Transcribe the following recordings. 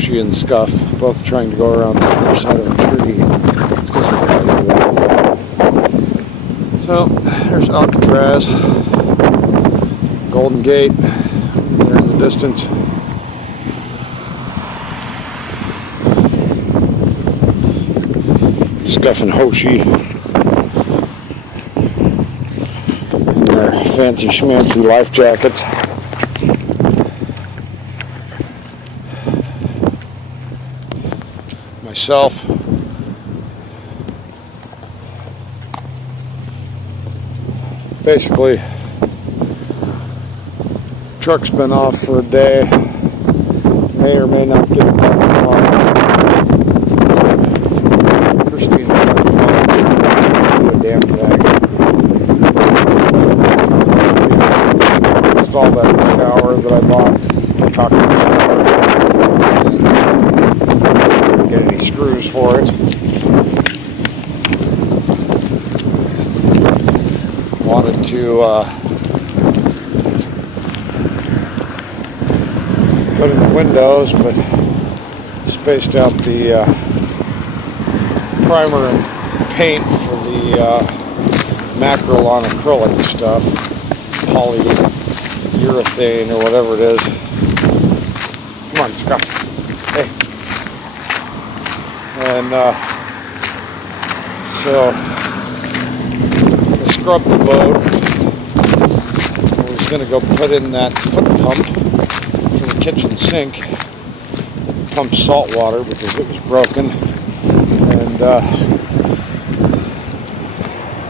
Hoshi and Scuff, both trying to go around the other side of a tree. It's because we're trying to do that. So, there's Alcatraz, Golden Gate, there in the distance. Scuff and Hoshi in their fancy schmancy life jackets. Myself, basically, truck's been off for a day, may or may not get it back tomorrow. Christine do a damn thing. Installed that shower that I bought, chocolate shower. Get any screws for it. Wanted to put in the windows, but spaced out the primer and paint for the mackerel on acrylic stuff, polyurethane or whatever it is. Come on, Scuff. Hey. And so I scrubbed the boat. I was going to go put in that foot pump for the kitchen sink, pump salt water because it was broken, and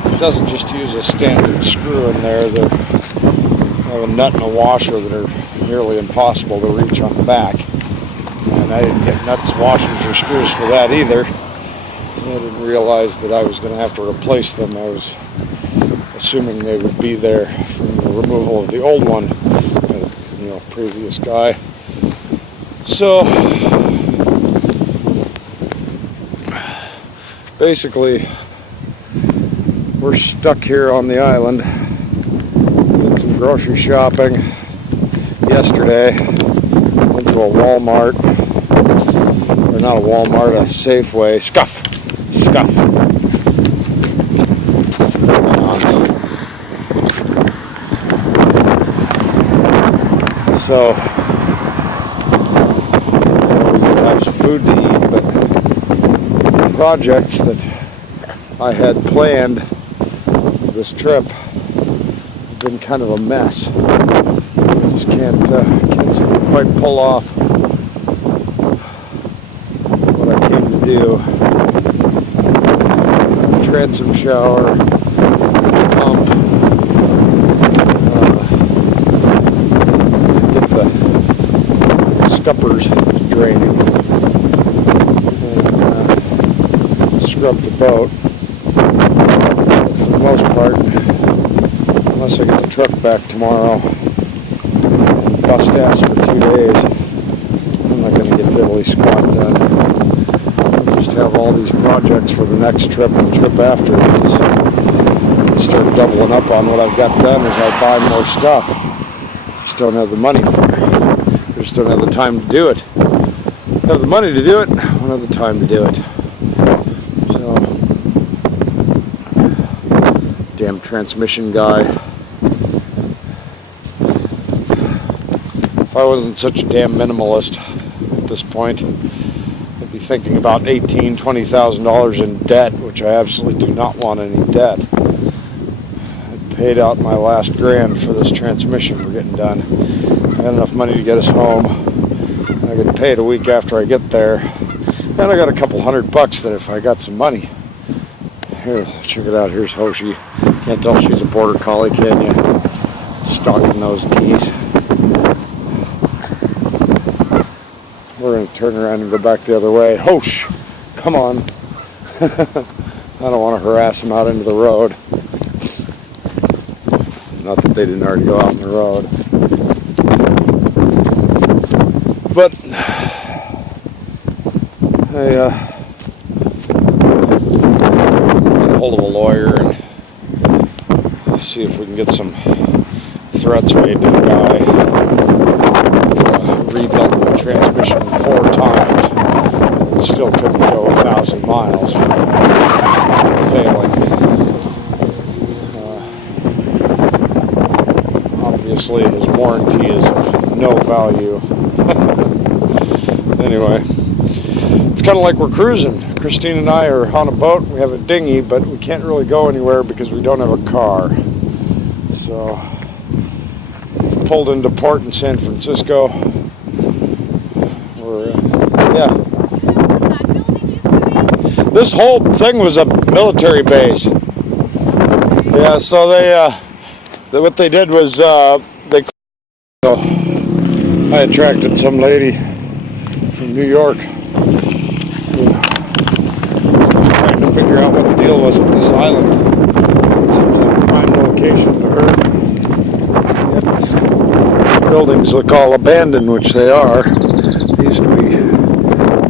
it doesn't just use a standard screw in there. They have a nut and a washer that are nearly impossible to reach on the back. And I didn't get nuts, washers, or screws for that either. I didn't realize that I was going to have to replace them. I was assuming they would be there from the removal of the old one, previous guy. So, basically, we're stuck here on the island. Did some grocery shopping yesterday. Went to a Walmart. Not a Walmart, a Safeway. Scuff. So we have some food to eat, but the projects that I had planned for this trip have been kind of a mess. I just can't seem to quite pull off do. Transom shower, pump, get the scuppers draining, and scrub the boat. For the most part, unless I get the truck back tomorrow and bust ass for 2 days, I'm not going to get diddly squat done. Just have all these projects for the next trip and the trip after. Start doubling up on what I've got done as I buy more stuff. Just don't have the money for it. I just don't have the time to do it. Have the money to do it, don't have the time to do it. So, damn transmission guy. If I wasn't such a damn minimalist at this point, I'd be thinking about $18,000, $20,000 in debt, which I absolutely do not want any debt. I paid out my last grand for this transmission we're getting done. I had enough money to get us home. I get paid a week after I get there. And I got a couple $100 that if I got some money. Here, check it out. Here's Hoshi. Can't tell she's a border collie, can you? Stalking those geese. We're going to turn around and go back the other way. Hosh! Come on. I don't want to harass them out into the road. Not that they didn't already go out in the road. But I got a hold of a lawyer and see if we can get some threats made to the guy. Rebuilt the transmission 4 times. certainty is of no value. Anyway, it's kind of like we're cruising. Christine and I are on a boat. We have a dinghy, but we can't really go anywhere because we don't have a car. So, we've pulled into port in San Francisco. Yeah. This whole thing was a military base. Yeah, so what they did was so I attracted some lady from New York who was trying to figure out what the deal was with this island. It seems like a prime location to her. Yet the buildings look all abandoned, which they are. They used to be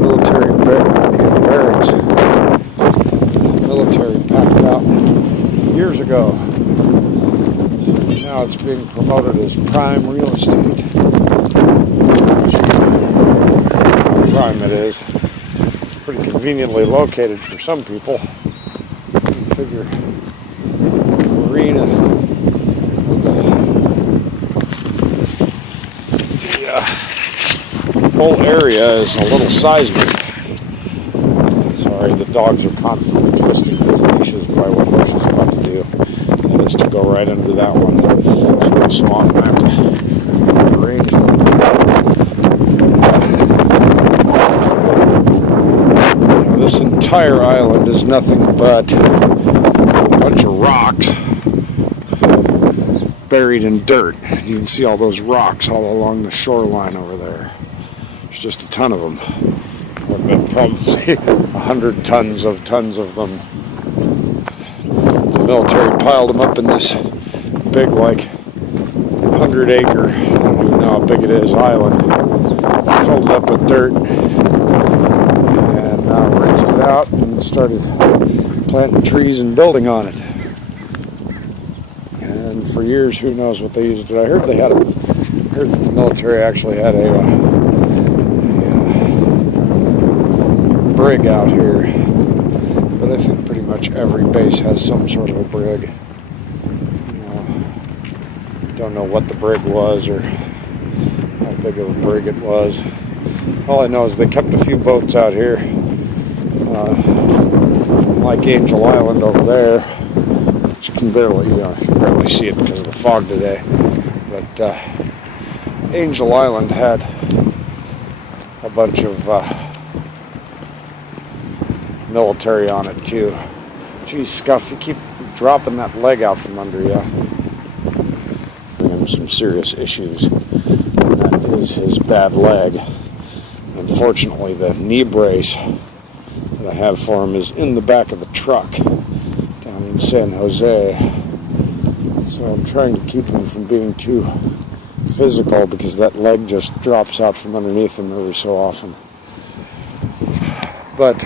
military barracks. Military packed out years ago. Now it's being promoted as prime real estate. How prime it is. It's pretty conveniently located for some people. You can figure marina. The whole area is a little seismic. Sorry, the dogs are constantly twisting these leashes by what Bush is about to do. That is to go right under that one. So it's small and I have to arrange them. But, this entire island is nothing but a bunch of rocks buried in dirt. You can see all those rocks all along the shoreline over there. There's just a ton of them. There have been probably 100 tons of them. The military piled them up in this big, like 100-acre, I don't even know how big it is, island. Filled it up with dirt and rinsed it out and started planting trees and building on it. And for years, who knows what they used it. I heard that the military actually had a brig out here, but I think pretty much every base has some sort of a brig. Don't know what the brig was or how big of a brig it was. All I know is they kept a few boats out here, like Angel Island over there, which you can barely see it because of the fog today. But Angel Island had a bunch of military on it too. Geez, Scuff, you keep dropping that leg out from under you. Some serious issues, and that is his bad leg. Unfortunately, the knee brace that I have for him is in the back of the truck down in San Jose. So I'm trying to keep him from being too physical because that leg just drops out from underneath him every so often. But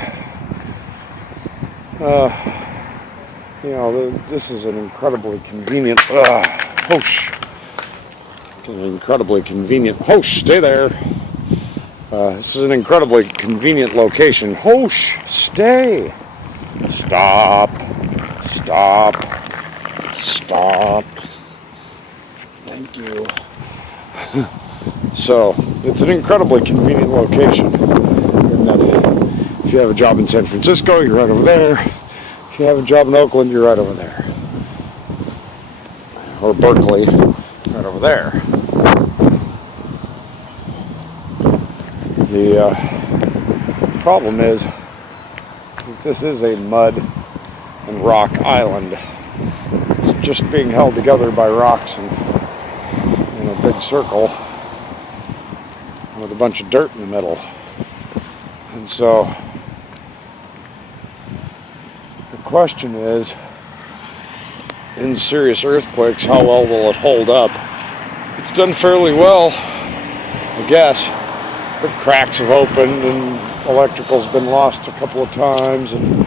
this is an incredibly convenient. Stay there. This is an incredibly convenient location. Stay. Stop. Thank you. So, it's an incredibly convenient location. In that if you have a job in San Francisco, you're right over there. If you have a job in Oakland, you're right over there. Or Berkeley, right over there. The problem is that this is a mud and rock island. It's just being held together by rocks in a big circle with a bunch of dirt in the middle. And so the question is, in serious earthquakes, how well will it hold up? It's done fairly well, I guess. The cracks have opened and electrical's been lost a couple of times, and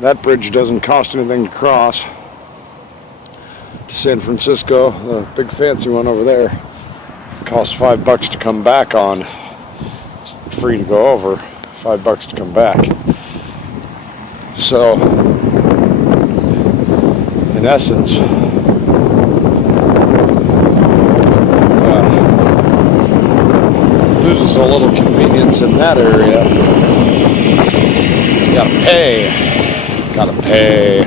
that bridge doesn't cost anything to cross to San Francisco. The big fancy one over there costs $5 to come back on. It's free to go over, $5 to come back. So in essence, convenience in that area. You gotta pay. Gotta pay.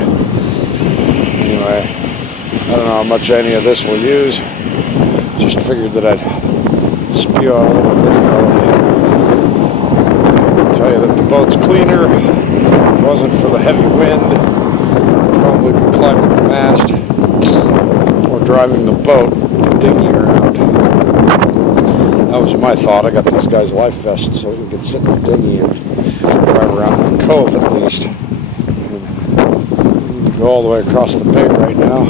Anyway, I don't know how much any of this will use. Just figured that I'd spew out a little video. I'll tell you that the boat's cleaner. If it wasn't for the heavy wind, I'd probably be climbing the mast or driving the boat, the dinghy around. That was my thought. I got these guys' life vests so we could sit in the dinghy and drive around the cove at least. And go all the way across the bay right now.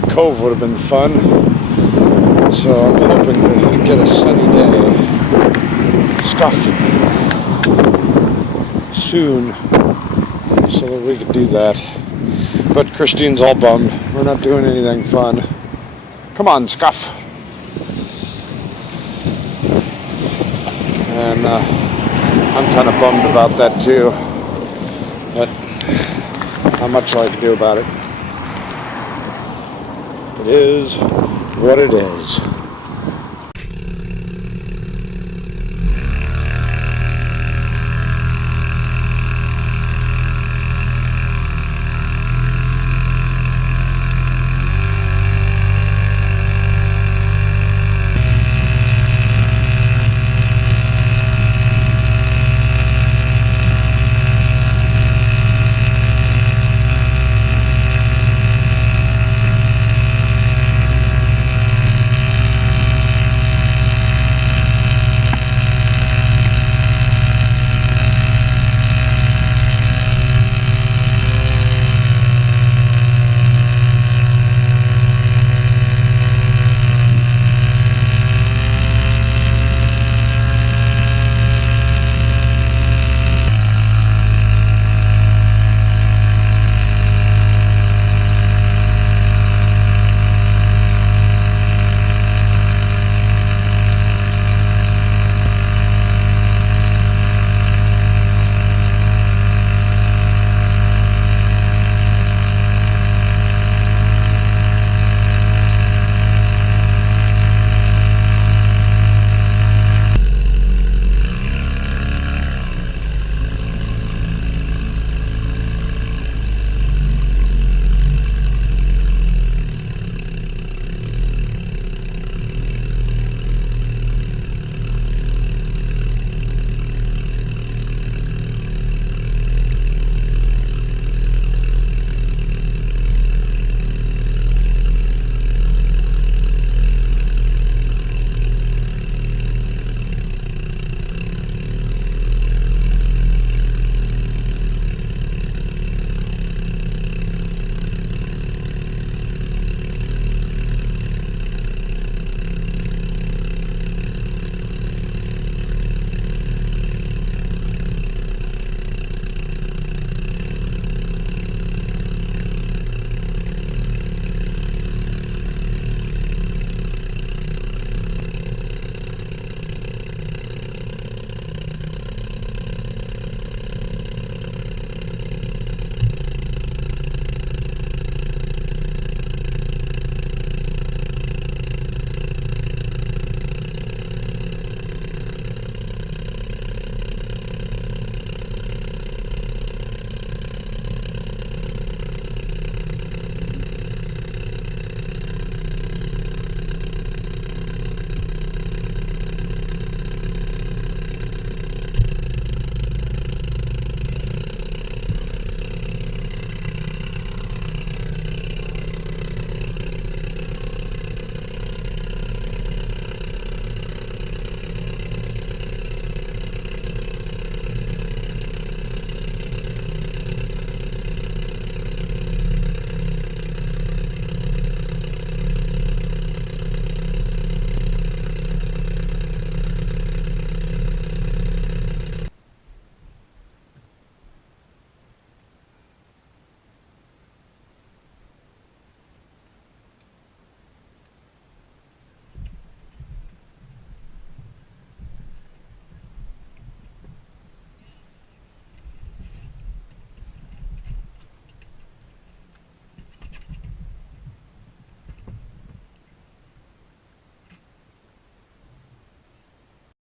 The cove would have been fun. So I'm hoping to get a sunny day stuff soon so that we could do that. But Christine's all bummed. We're not doing anything fun. Come on, Scuff. And I'm kind of bummed about that too. But not much I can do about it. It is what it is.